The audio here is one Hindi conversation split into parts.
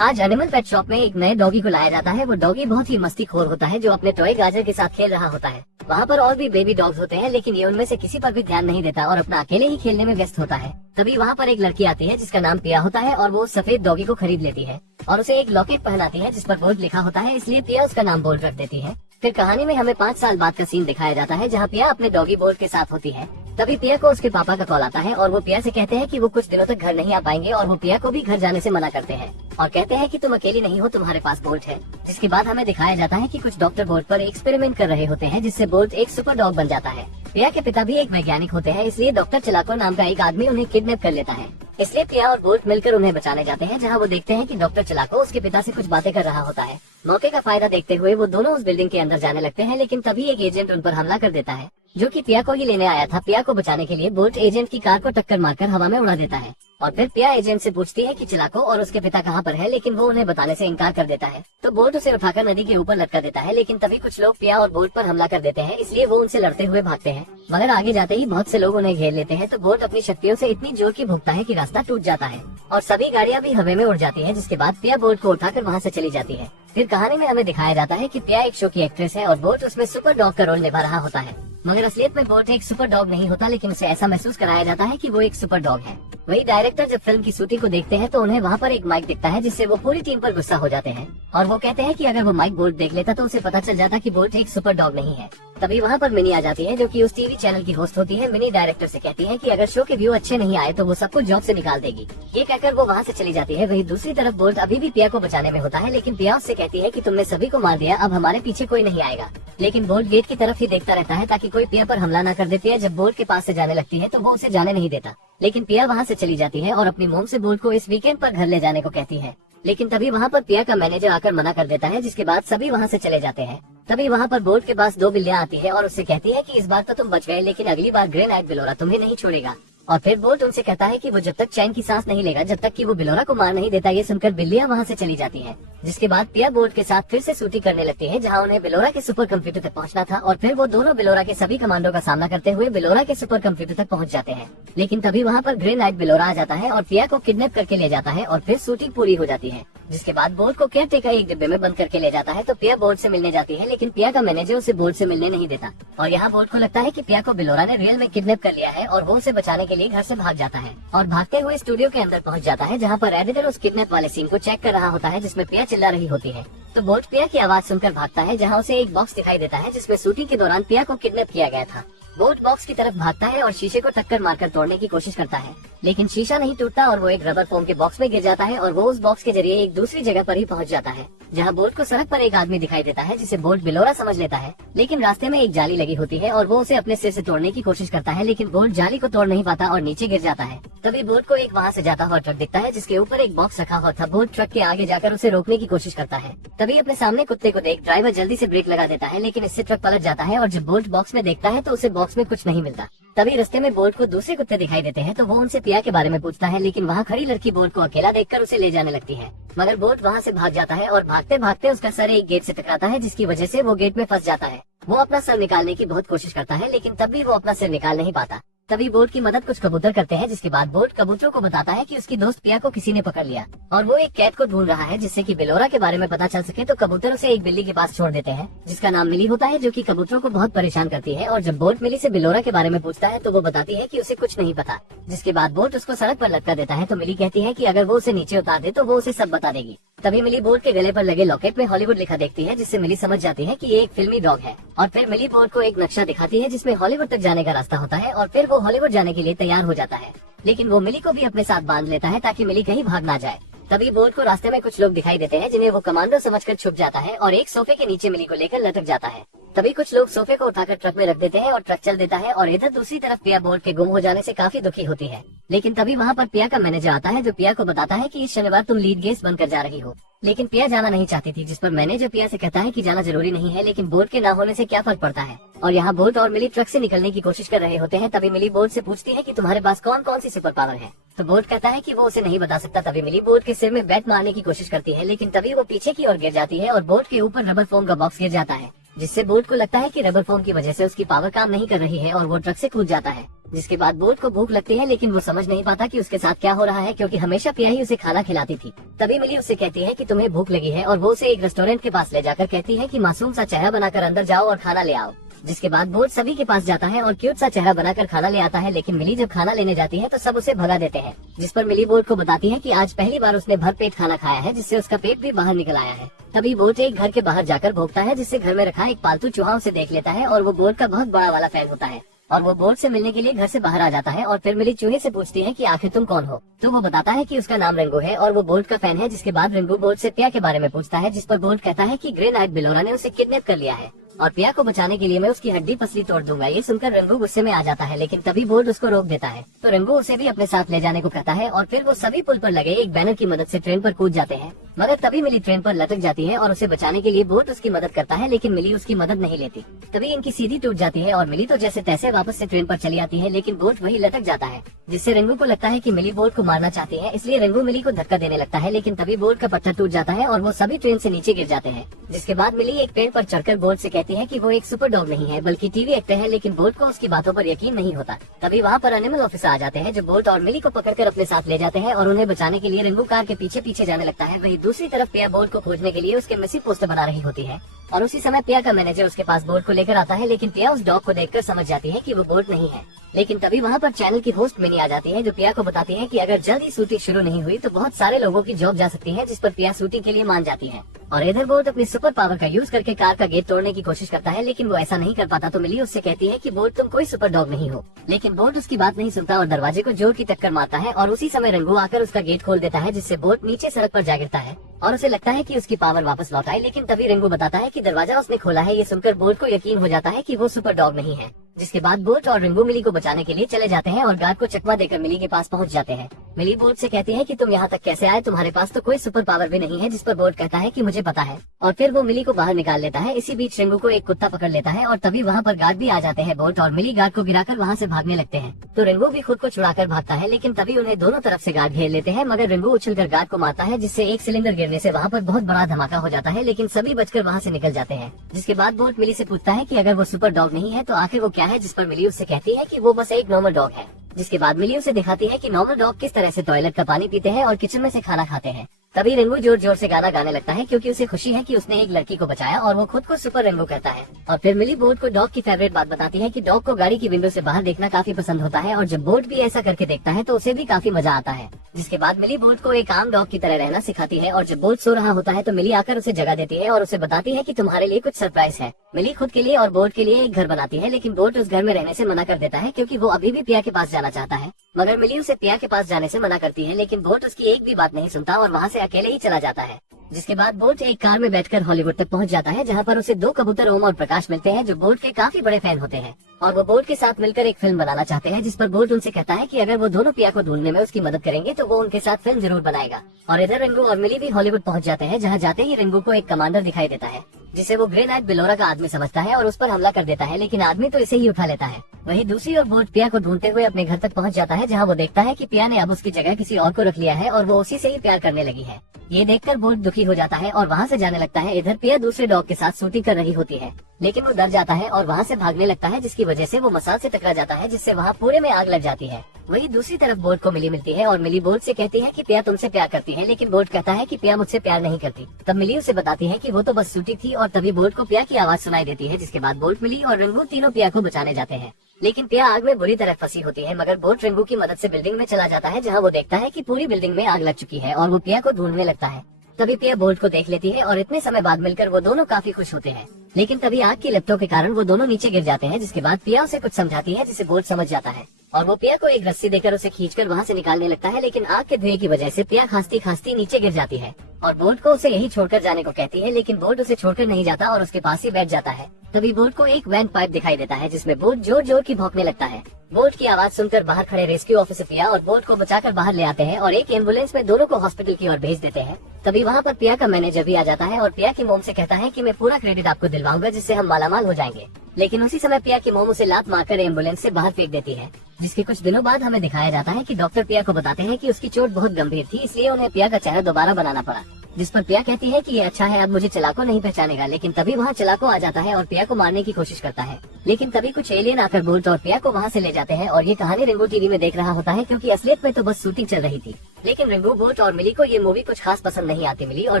आज एनिमल पेट शॉप में एक नए डॉगी को लाया जाता है। वो डॉगी बहुत ही मस्तीखोर होता है जो अपने टॉय गाजर के साथ खेल रहा होता है। वहाँ पर और भी बेबी डॉग्स होते हैं लेकिन ये उनमें से किसी पर भी ध्यान नहीं देता और अपना अकेले ही खेलने में व्यस्त होता है। तभी वहाँ पर एक लड़की आती है जिसका नाम पिया होता है और वो सफेद डॉगी को खरीद लेती है और उसे एक लॉकेट पहनाती है जिस पर बोल्ट लिखा होता है, इसलिए पिया उसका नाम बोल्ट रख देती है। फिर कहानी में हमें 5 साल बाद का सीन दिखाया जाता है जहाँ पिया अपने डॉगी बोल्ट के साथ होती है। तभी पिया को उसके पापा का कॉल आता है और वो पिया से कहते हैं कि वो कुछ दिनों तक घर नहीं आ पाएंगे और वो पिया को भी घर जाने से मना करते हैं और कहते हैं कि तुम अकेली नहीं हो, तुम्हारे पास बोल्ट है। जिसके बाद हमें दिखाया जाता है कि कुछ डॉक्टर बोल्ट पर एक्सपेरिमेंट कर रहे होते हैं जिससे बोल्ट एक सुपर डॉग बन जाता है। पिया के पिता भी एक वैज्ञानिक होते हैं, इसलिए डॉक्टर चलाको नाम का एक आदमी उन्हें किडनैप कर लेता है। इसलिए पिया और बोल्ट मिलकर उन्हें बचाने जाते हैं जहाँ वो देखते हैं कि डॉक्टर चलाको उसके पिता से कुछ बातें कर रहा होता है। मौके का फायदा देखते हुए वो दोनों उस बिल्डिंग के अंदर जाने लगते हैं लेकिन तभी एक एजेंट उन पर हमला कर देता है जो कि पिया को ही लेने आया था। पिया को बचाने के लिए बोल्ट एजेंट की कार को टक्कर मारकर हवा में उड़ा देता है और फिर पिया एजेंट से पूछती है कि चलाको और उसके पिता कहाँ पर है, लेकिन वो उन्हें बताने से इनकार कर देता है। तो बोल्ट उसे उठाकर नदी के ऊपर लटका देता है लेकिन तभी कुछ लोग पिया और बोल्ट पर हमला कर देते हैं, इसलिए वो उनसे लड़ते हुए भागते हैं। मगर आगे जाते ही बहुत से लोग उन्हें घेर लेते हैं तो बोल्ट अपनी शक्तियों से इतनी जोर की भूखता है कि रास्ता टूट जाता है और सभी गाड़ियाँ भी हवा में उड़ जाती है। जिसके बाद पिया बोल्ट को उठाकर वहाँ से चली जाती है। फिर कहानी में हमें दिखाया जाता है कि पिया एक शो की एक्ट्रेस है और बोल्ट उसमें सुपर डॉग का रोल निभा रहा होता है। मगर असलियत में बोल्ट एक सुपर डॉग नहीं होता, लेकिन उसे ऐसा महसूस कराया जाता है कि वो एक सुपर डॉग है। वही डायरेक्टर जब फिल्म की शूटिंग को देखते हैं तो उन्हें वहाँ पर एक माइक दिखता है जिससे वो पूरी टीम पर गुस्सा हो जाते हैं और वो कहते हैं कि अगर वो माइक बोल्ट देख लेता तो उसे पता चल जाता कि बोल्ट एक सुपर डॉग नहीं है। तभी वहाँ पर मिनी आ जाती है जो कि उस टीवी चैनल की होस्ट होती है। मिनी डायरेक्टर से कहती है कि अगर शो के व्यू अच्छे नहीं आए तो वो सबको जॉब से निकाल देगी। ये कहकर वो वहाँ से चली जाती है। वही दूसरी तरफ बोल्ट अभी भी पिया को बचाने में होता है लेकिन पिया उससे कहती है कि तुमने सभी को मार दिया, अब हमारे पीछे कोई नहीं आएगा। लेकिन बोल्ट गेट की तरफ ही देखता रहता है ताकि कोई पिया पर हमला न कर दे। पिया जब बोल्ट के पास से जाने लगती है तो वो उसे जाने नहीं देता, लेकिन पिया वहाँ से चली जाती है और अपनी मोम से बोल्ट को इस वीकेंड पर घर ले जाने को कहती है। लेकिन तभी वहाँ पर पिया का मैनेजर आकर मना कर देता है जिसके बाद सभी वहाँ से चले जाते हैं। तभी वहाँ पर बोल्ट के पास 2 बिल्लियाँ आती है और उससे कहती है कि इस बार तो तुम बच गए लेकिन अगली बार ग्रे नाइट बिलोरा तुम्हें नहीं छोड़ेगा। और फिर बोल्ट उनसे कहता है कि वो जब तक चैन की सांस नहीं लेगा जब तक कि वो बिलोरा को मार नहीं देता। ये सुनकर बिल्लियाँ वहाँ से चली जाती हैं। जिसके बाद पिया बोल्ट के साथ फिर से शूटिंग करने लगती है जहाँ उन्हें बिलोरा के सुपर कंप्यूटर तक पहुँचना था और फिर वो दोनों बिलोरा के सभी कमांडो का सामना करते हुए बिलोरा के सुपर कंप्यूटर तक पहुँच जाते हैं। लेकिन तभी वहाँ पर ग्रे नाइट बिलोरा आ जाता है और पिया को किडनैप करके ले जाता है और फिर शूटिंग पूरी हो जाती है। जिसके बाद बोल्ट को केयरटेकर एक डिब्बे में बंद करके ले जाता है तो पिया बोल्ट से मिलने जाती है लेकिन पिया का मैनेजर उसे बोल्ट से मिलने नहीं देता और यहाँ बोल्ट को लगता है कि पिया को बिलोरा ने रियल में किडनैप कर लिया है और वो उसे बचाने के लिए घर से भाग जाता है और भागते हुए स्टूडियो के अंदर पहुँच जाता है जहाँ पर एडिटर उस किडनैप वाले सीन को चेक कर रहा होता है जिसमें पिया चिल्ला रही होती है। तो बोल्ट पिया की आवाज सुनकर भागता है जहाँ उसे एक बॉक्स दिखाई देता है जिसमें शूटिंग के दौरान पिया को किडनैप किया गया था। बोल्ट बॉक्स की तरफ भागता है और शीशे को टक्कर मारकर तोड़ने की कोशिश करता है लेकिन शीशा नहीं टूटता और वो एक रबर फोम के बॉक्स में गिर जाता है और वो उस बॉक्स के जरिए एक दूसरी जगह पर ही पहुंच जाता है जहां बोल्ट को सड़क पर एक आदमी दिखाई देता है जिसे बोल्ट बिलोरा समझ लेता है। लेकिन रास्ते में एक जाली लगी होती है और वो उसे अपने सिर से तोड़ने की कोशिश करता है लेकिन बोल्ट जाली को तोड़ नहीं पाता और नीचे गिर जाता है। तभी बोल्ट को एक वहाँ से जाता हुआ ट्रक दिखता है जिसके ऊपर एक बॉक्स रखा हुआ था। बोल्ट ट्रक के आगे जाकर उसे रोकने की कोशिश करता है। तभी अपने सामने कुत्ते को देख ड्राइवर जल्दी से ब्रेक लगा देता है लेकिन इससे ट्रक पलट जाता है और जब बोल्ट बॉक्स में देखता है तो उसे बॉक्स में कुछ नहीं मिलता। तभी रास्ते में बोल्ट को दूसरे कुत्ते दिखाई देते हैं तो वो उनसे पिया के बारे में पूछता है लेकिन वहाँ खड़ी लड़की बोल्ट को अकेला देखकर उसे ले जाने लगती है। मगर बोल्ट वहाँ से भाग जाता है और भागते भागते उसका सर एक गेट से टकराता है जिसकी वजह से वो गेट में फंस जाता है। वो अपना सर निकालने की बहुत कोशिश करता है लेकिन तब भी वो अपना सिर निकाल नहीं पाता। तभी बोल्ट की मदद कुछ कबूतर करते हैं जिसके बाद बोल्ट कबूतरों को बताता है कि उसकी दोस्त पिया को किसी ने पकड़ लिया और वो एक कैट को ढूंढ रहा है जिससे कि बिलोरा के बारे में पता चल सके। तो कबूतर उसे एक बिल्ली के पास छोड़ देते हैं जिसका नाम मिली होता है जो कि कबूतरों को बहुत परेशान करती है और जब बोल्ट मिली से बिलोरा के बारे में पूछता है तो वो बताती है कि उसे कुछ नहीं पता। जिसके बाद बोल्ट उसको सड़क पर लटका देता है तो मिली कहती है कि अगर वो उसे नीचे उतार दे तो वो उसे सब बता देगी। तभी मिली बोल्ट के गले पर लगे लॉकेट में हॉलीवुड लिखा देखती है जिससे मिली समझ जाती है कि ये एक फिल्मी डॉग है और फिर मिली बोल्ट को एक नक्शा दिखाती है जिसमें हॉलीवुड तक जाने का रास्ता होता है और फिर वो हॉलीवुड जाने के लिए तैयार हो जाता है। लेकिन वो मिली को भी अपने साथ बांध लेता है ताकि मिली कहीं भाग ना जाए। तभी बोल्ट को रास्ते में कुछ लोग दिखाई देते हैं जिन्हें वो कमांडो समझकर छुप जाता है और एक सोफे के नीचे मिली को लेकर लटक जाता है। तभी कुछ लोग सोफे को उठाकर ट्रक में रख देते हैं और ट्रक चल देता है और इधर दूसरी तरफ पिया बोल्ट के गुम हो जाने से काफी दुखी होती है। लेकिन तभी वहाँ पर पिया का मैनेजर आता है जो पिया को बताता है कि इस शनिवार तुम लीड गेस्ट बनकर जा रही हो। लेकिन पिया जाना नहीं चाहती थी, जिस पर मैनेजर पिया से कहता है कि जाना जरूरी नहीं है लेकिन बोल्ट के ना होने से क्या फर्क पड़ता है। और यहाँ बोल्ट और मिली ट्रक से निकलने की कोशिश कर रहे होते हैं। तभी मिली बोल्ट से पूछती है कि तुम्हारे पास कौन कौन सी सुपर पावर है। तो बोल्ट कहता है कि वो उसे नहीं बता सकता। तभी मिली बोल्ट के सिर में बैट मारने की कोशिश करती है लेकिन तभी वो पीछे की ओर गिर जाती है और बोल्ट के ऊपर रबर फोम का बॉक्स गिर जाता है जिससे बोट को लगता है कि रबर फोम की वजह से उसकी पावर काम नहीं कर रही है और वो ट्रक से कूद जाता है। जिसके बाद बोट को भूख लगती है, लेकिन वो समझ नहीं पाता कि उसके साथ क्या हो रहा है, क्योंकि हमेशा पिया ही उसे खाना खिलाती थी। तभी मिली उससे कहती है कि तुम्हें भूख लगी है और वो उसे एक रेस्टोरेंट के पास ले जाकर कहती है कि मासूम सा चेहरा बनाकर अंदर जाओ और खाना ले आओ। जिसके बाद बोट सभी के पास जाता है और क्यूट सा चेहरा बनाकर खाना ले आता है, लेकिन मिली जब खाना लेने जाती है तो सब उसे भगा देते हैं। जिस पर मिली बोट को बताती है कि आज पहली बार उसने भर पेट खाना खाया है, जिससे उसका पेट भी बाहर निकल आया है। तभी बोट एक घर के बाहर जाकर भोंकता है, जिससे घर में रखा एक पालतू चूहा उसे देख लेता है और वो बोट का बहुत बड़ा वाला फैन होता है और वो बोट से मिलने के लिए घर से बाहर आ जाता है। और फिर मिली चूहे से पूछती है कि आखिर तुम कौन हो, तो वो बताता है कि उसका नाम रिंगू है और वो बोट का फैन है। जिसके बाद रिंगू बोट से पिया के बारे में पूछता है, जिस पर बोट कहता है कि ग्रे नाइट बिलोरा ने उसे किडनैप कर लिया है और पिया को बचाने के लिए मैं उसकी हड्डी पसली तोड़ दूंगा। ये सुनकर रिंगू गुस्से में आ जाता है, लेकिन तभी बोट उसको रोक देता है। तो रिंगू उसे भी अपने साथ ले जाने को कहता है और फिर वो सभी पुल पर लगे एक बैनर की मदद से ट्रेन पर कूद जाते हैं। मगर तभी मिली ट्रेन पर लटक जाती है और उसे बचाने के लिए बोट उसकी मदद करता है, लेकिन मिली उसकी मदद नहीं लेती। तभी इनकी सीधी टूट जाती है और मिली तो जैसे तैसे वापस से ट्रेन पर चली आती है, लेकिन बोट वही लटक जाता है। जिससे रिंगू को लगता है कि मिली बोट को मारना चाहती है, इसलिए रिंगू मिली को धक्का देने लगता है, लेकिन तभी बोट का पट्टा टूट जाता है और वो सभी ट्रेन से नीचे गिर जाते हैं। जिसके बाद मिली एक पेड़ पर चढ़कर बोट से कहती है कि वो एक सुपर डॉग नहीं है बल्कि टीवी एक्टर है, लेकिन बोट को उसकी बातों पर यकीन नहीं होता। तभी वहाँ पर एनिमल ऑफिसर आ जाते हैं, जो बोट और मिली को पकड़कर अपने साथ ले जाते हैं और उन्हें बचाने के लिए रिंगू कार के पीछे पीछे जाने लगता है। वहीं दूसरी तरफ पिया बोट को खोजने के लिए उसके मिसिंग पोस्टर बना रही होती है और उसी समय पिया का मैनेजर उसके पास बोट को लेकर आता है, लेकिन पिया उस डॉग को देखकर समझ जाती है कि वो बोट नहीं है। लेकिन तभी वहाँ पर चैनल की होस्ट मिनी आ जाती है, जो पिया को बताती है कि अगर जल्द ही शूटिंग शुरू नहीं हुई तो बहुत सारे लोगों की जॉब जा सकती है, जिस पर पिया शूटिंग के लिए मान जाती है। और इधर बोट अपनी सुपर पावर का यूज करके कार का गेट तोड़ने की कोशिश करता है, लेकिन वो ऐसा नहीं कर पाता। तो मिली उससे कहती है कि बोट तुम कोई सुपर डॉग नहीं हो, लेकिन बोट उसकी बात नहीं सुनता और दरवाजे को जोर की टक्कर मारता है और उसी समय रिंगू आकर उसका गेट खोल देता है, जिससे बोट नीचे सड़क पर जा गिरता है और उसे लगता है कि उसकी पावर वापस लौट आई। लेकिन तभी रिंगू बताता है कि दरवाजा उसने खोला है। ये सुनकर बोट को यकीन हो जाता है कि वो सुपर डॉग नहीं है। जिसके बाद बोट और रिंगू मिली को बचाने के लिए चले जाते हैं और गार्ड को चकमा देकर मिली के पास पहुंच जाते हैं। मिली बोट से कहती है कि तुम यहाँ तक कैसे आए, तुम्हारे पास तो कोई सुपर पावर भी नहीं है। जिस पर बोट कहता है कि मुझे पता है और फिर वो मिली को बाहर निकाल लेता है। इसी बीच रिंगू को एक कुत्ता पकड़ लेता है और तभी वहाँ पर गार्ड भी आ जाते हैं। बोट और मिली गार्ड को गिराकर वहाँ से भागने लगते हैं, तो रिंगू भी खुद को छुड़ाकर भागता है, लेकिन तभी उन्हें दोनों तरफ से गार्ड घेर लेते हैं। मगर रिंगू उछलकर गार्ड को मारता है, जिससे एक सिलेंडर गिरने से वहाँ पर बहुत बड़ा धमाका हो जाता है, लेकिन सभी बचकर वहाँ से निकल जाते हैं। जिसके बाद बोट मिली से पूछता है कि अगर वो सुपर डॉग नहीं है तो आखिर वो क्या है, जिस पर मिली उससे कहती है कि वो बस एक नॉर्मल डॉग है। जिसके बाद मिली उसे दिखाती है कि नॉर्मल डॉग किस तरह से टॉयलेट का पानी पीते हैं और किचन में से खाना खाते हैं। तभी रिंगू जोर जोर से गाना गाने लगता है, क्योंकि उसे खुशी है कि उसने एक लड़की को बचाया और वो खुद को सुपर रिंगू कहता है। और फिर मिली बोट को डॉग की फेवरेट बात बताती है कि डॉग को गाड़ी की विंडो से बाहर देखना काफी पसंद होता है और जब बोट भी ऐसा करके देखता है तो उसे भी काफी मजा आता है। जिसके बाद मिली बोट को एक आम डॉग की तरह रहना सिखाती है और जब बोट सो रहा होता है तो मिली आकर उसे जगा देती है और उसे बताती है कि तुम्हारे लिए कुछ सरप्राइज है। मिली खुद के लिए और बोट के लिए एक घर बनाती है, लेकिन बोट उस घर में रहने से मना कर देता है, क्योंकि वो अभी भी पिया के पास जाना चाहता है। मगर मिली उसे पिया के पास जाने से मना करती है, लेकिन बोट उसकी एक भी बात नहीं सुनता और वहाँ से अकेले ही चला जाता है। जिसके बाद बोट एक कार में बैठकर हॉलीवुड तक पहुंच जाता है, जहां पर उसे दो कबूतर ओम और प्रकाश मिलते हैं, जो बोट के काफी बड़े फैन होते हैं और वो बोट के साथ मिलकर एक फिल्म बनाना चाहते हैं। जिस पर बोट उनसे कहता है कि अगर वो दोनों पिया को ढूंढने में उसकी मदद करेंगे तो वो उनके साथ फिल्म जरूर बनाएगा। और इधर रिंगू और मिली भी हॉलीवुड पहुंच जाते हैं, जहाँ जाते ही रिंगू को एक कमांडर दिखाई देता है, जिसे वो ग्रे नाइट बिलोरा का आदमी समझता है और उस पर हमला कर देता है, लेकिन आदमी तो इसे ही उठा लेता है। वहीं दूसरी ओर बोट पिया को ढूंढते हुए अपने घर तक पहुंच जाता है, जहां वो देखता है कि पिया ने अब उसकी जगह किसी और को रख लिया है और वो उसी से ही प्यार करने लगी है। ये देखकर बोट दुखी हो जाता है और वहाँ से जाने लगता है। इधर पिया दूसरे डॉग के साथ शूटिंग कर रही होती है, लेकिन वो डर जाता है और वहाँ से भागने लगता है, जिसकी वजह से वो मसाल से टकरा जाता है, जिससे वहाँ पूरे में आग लग जाती है। वहीं दूसरी तरफ बोट को मिली मिलती है और मिली बोट से कहती है कि पिया तुमसे प्यार करती है, लेकिन बोट कहता है कि पिया मुझसे प्यार नहीं करती। तब मिली उसे बताती है कि वो तो बस शूटिंग थी और तभी बोट को पिया की आवाज सुनाई देती है। जिसके बाद बोट, मिली और रिंगू तीनों पिया को बचाने जाते हैं, लेकिन पिया आग में बुरी तरह फंसी होती है। मगर बोट रिंगू की मदद से बिल्डिंग में चला जाता है, जहाँ वो देखता है कि पूरी बिल्डिंग में आग लग चुकी है और वो पिया को ढूंढने लगता है। तभी पिया बोट को देख लेती है और इतने समय बाद मिलकर वो दोनों काफी खुश होते हैं, लेकिन तभी आग की लपटों के कारण वो दोनों नीचे गिर जाते हैं। जिसके बाद पिया उसे कुछ समझाती है, जिसे बोट समझ जाता है और वो पिया को एक रस्सी देकर उसे खींचकर वहाँ से निकालने लगता है, लेकिन आग के धुएं की वजह से पिया खांसती खांसती नीचे गिर जाती है और बोट को उसे यही छोड़कर जाने को कहती है, लेकिन बोट उसे छोड़कर नहीं जाता और उसके पास ही बैठ जाता है। तभी बोट को एक वैन पाइप दिखाई देता है, जिसमें बोट जोर जोर की भौंकने लगता है। बोट की आवाज सुनकर बाहर खड़े रेस्क्यू ऑफिसर पिया और बोट को बचाकर बाहर ले आते हैं और एक एम्बुलेंस में दोनों को हॉस्पिटल की ओर भेज देते हैं। तभी वहाँ पर पिया का मैनेजर भी आ जाता है और पिया की मोम से कहता है कि मैं पूरा क्रेडिट आपको दिलवाऊंगा, जिससे हम मालामाल हो जाएंगे। लेकिन उसी समय पिया की मोम उसे लात मारकर एम्बुलेंस से बाहर फेंक देती है। जिसके कुछ दिनों बाद हमें दिखाया जाता है कि डॉक्टर पिया को बताते हैं कि उसकी चोट बहुत गंभीर थी, इसलिए उन्हें पिया का चेहरा दोबारा बनाना पड़ा। जिस पर पिया कहती है कि ये अच्छा है, अब मुझे चालाको नहीं पहचानेगा। लेकिन तभी वहाँ चालाको आ जाता है और पिया को मारने की कोशिश करता है। लेकिन तभी कुछ एलियन आकर बोल्ट और पिया को वहाँ से ले जाते हैं और ये कहानी रिंगू टीवी में देख रहा होता है, क्योंकि असलियत में तो बस शूटिंग चल रही थी। लेकिन रिंगू, बोल्ट और मिली को ये मूवी कुछ खास पसंद नहीं आती मिली और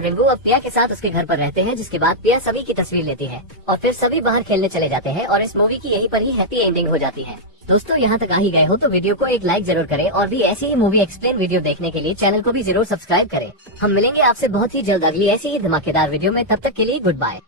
रिंगू अब पिया के साथ उसके घर पर रहते हैं, जिसके बाद पिया सभी की तस्वीर लेती है और फिर सभी बाहर खेलने चले जाते हैं और इस मूवी की यहीं पर ही हैप्पी एंडिंग हो जाती है। दोस्तों, यहाँ तक आ ही गए हो तो वीडियो को एक लाइक जरूर करें और भी ऐसी ही मूवी एक्सप्लेन वीडियो देखने के लिए चैनल को भी जरूर सब्सक्राइब करें। हम मिलेंगे आपसे बहुत ही जल्द अगली ऐसी ही धमाकेदार वीडियो में। तब तक के लिए गुड बाय।